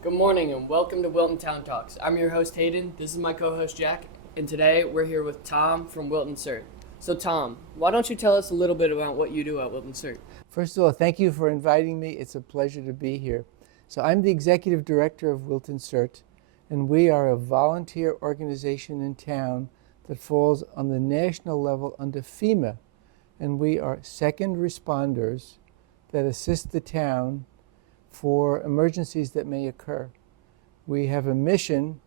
Good morning and welcome to Wilton Town Talks. I'm your host Hayden, this is my co-host Jack, and today we're here with Tom from Wilton Cert. So Tom, why don't you tell us a little bit about what you do at Wilton Cert? First of all, thank you for inviting me. It's a pleasure to be here. So I'm the executive director of Wilton Cert, and we are a volunteer organization in town that falls on the national level under FEMA, and we are second responders that assist the town for emergencies that may occur. We have a mission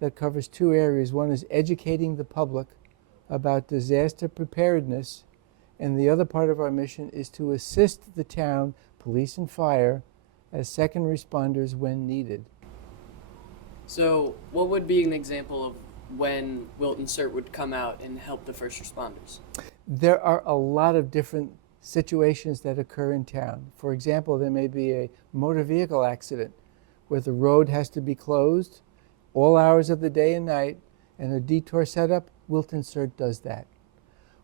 that covers two areas. One is educating the public about disaster preparedness, and the other part of our mission is to assist the town, police and fire, as second responders when needed. So what would be an example of when Wilton Cert would come out and help the first responders? There are a lot of different situations that occur in town. For example, there may be a motor vehicle accident where the road has to be closed all hours of the day and night and a detour set up. Wilton Cert does that.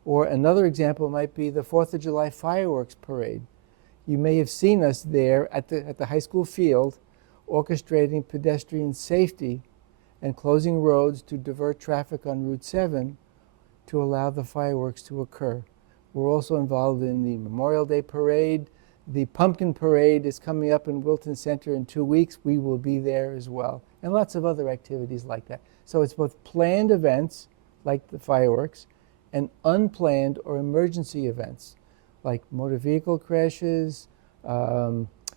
Or another example might be the 4th of July fireworks parade. You may have seen us there at the high school field orchestrating pedestrian safety and closing roads to divert traffic on Route 7 to allow the fireworks to occur. We're also involved in the Memorial Day Parade. The Pumpkin Parade is coming up in Wilton Center in 2 weeks. We will be there as well. And lots of other activities like that. So it's both planned events, like the fireworks, and unplanned or emergency events, like motor vehicle crashes,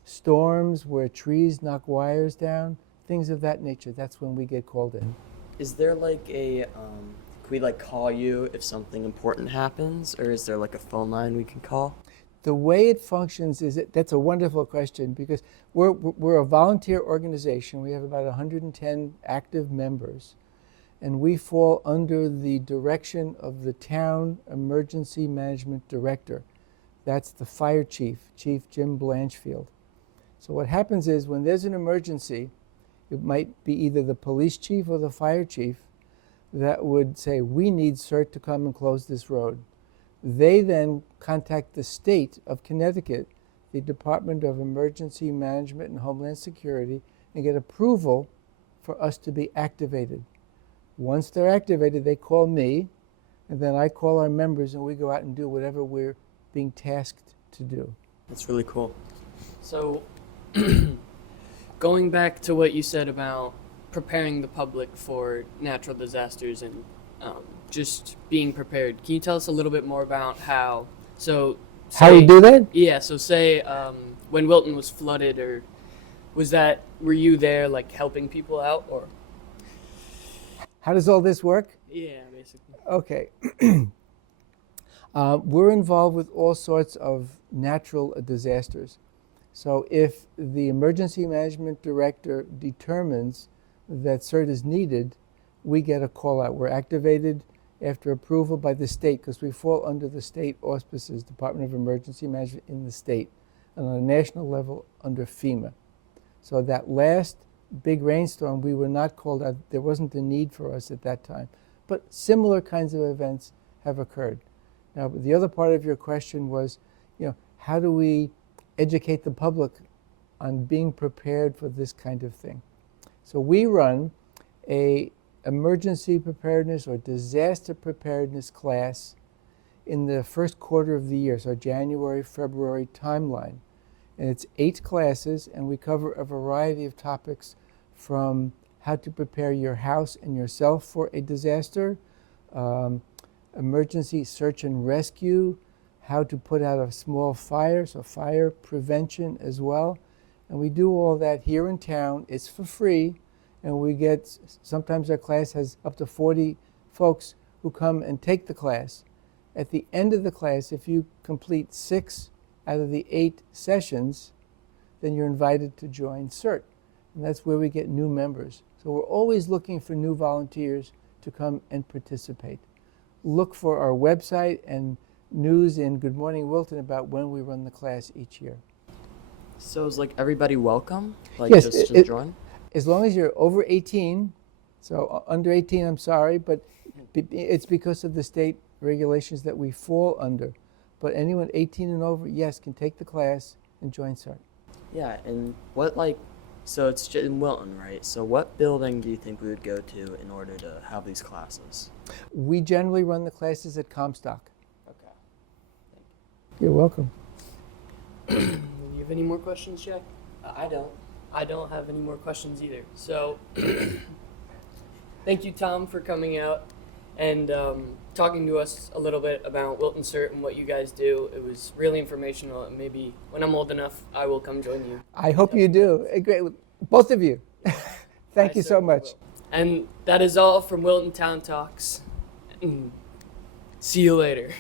storms where trees knock wires down, things of that nature. That's when we get called in. Is there like a, can we like call you if something important happens, or is there like a phone line we can call? The way it functions is that's a wonderful question, because we're a volunteer organization. We have about 110 active members, and we fall under the direction of the town emergency management director. That's the fire chief, Chief Jim Blanchfield. So what happens is when there's an emergency, it might be either the police chief or the fire chief that would say, we need Cert to come and close this road. They then contact the state of Connecticut, the Department of Emergency Management and Homeland Security, and get approval for us to be activated. Once they're activated, they call me, and then I call our members, and we go out and do whatever we're being tasked to do. That's really cool. So going back to what you said about preparing the public for natural disasters and just being prepared, can you tell us a little bit more about how we do that? Yeah, so say when Wilton was flooded, or were you there like helping people out, or? How does all this work? Yeah, basically. Okay. We're involved with all sorts of natural disasters. So if the emergency management director determines that Cert is needed, we get a call out. We're activated after approval by the state, because we fall under the state auspices, Department of Emergency Management in the state, and on a national level under FEMA. So that last big rainstorm, we were not called out. There wasn't a need for us at that time. But similar kinds of events have occurred. Now, the other part of your question was, how do we educate the public on being prepared for this kind of thing? So we run a emergency preparedness or disaster preparedness class in the first quarter of the year, so January, February timeline. And it's 8 classes, and we cover a variety of topics, from how to prepare your house and yourself for a disaster, emergency search and rescue, how to put out a small fire, so fire prevention as well. And we do all that here in town. It's for free, and we get, sometimes our class has up to 40 folks who come and take the class. At the end of the class, if you complete 6 out of the 8 sessions, then you're invited to join Cert. And that's where we get new members. So we're always looking for new volunteers to come and participate. Look for our website and news in Good Morning Wilton about when we run the class each year. So is like everybody welcome? Like Yes, just join? As long as you're over 18 So under 18, I'm sorry, but it's because of the state regulations that we fall under. But anyone 18 and over, yes, can take the class and join Cert. Yeah, and so it's in Wilton, right? So what building do you think we would go to in order to have these classes? We generally run the classes at Comstock. Okay. You're welcome. Do you have any more questions, Jack? I don't. I don't have any more questions either. So, thank you, Tom, for coming out and talking to us a little bit about Wilton Cert and what you guys do. It was really informational, and maybe when I'm old enough, I will come join you. I hope you do. Great, both of you. Thank you so certainly much. will. And that is all from Wilton Town Talks. See you later.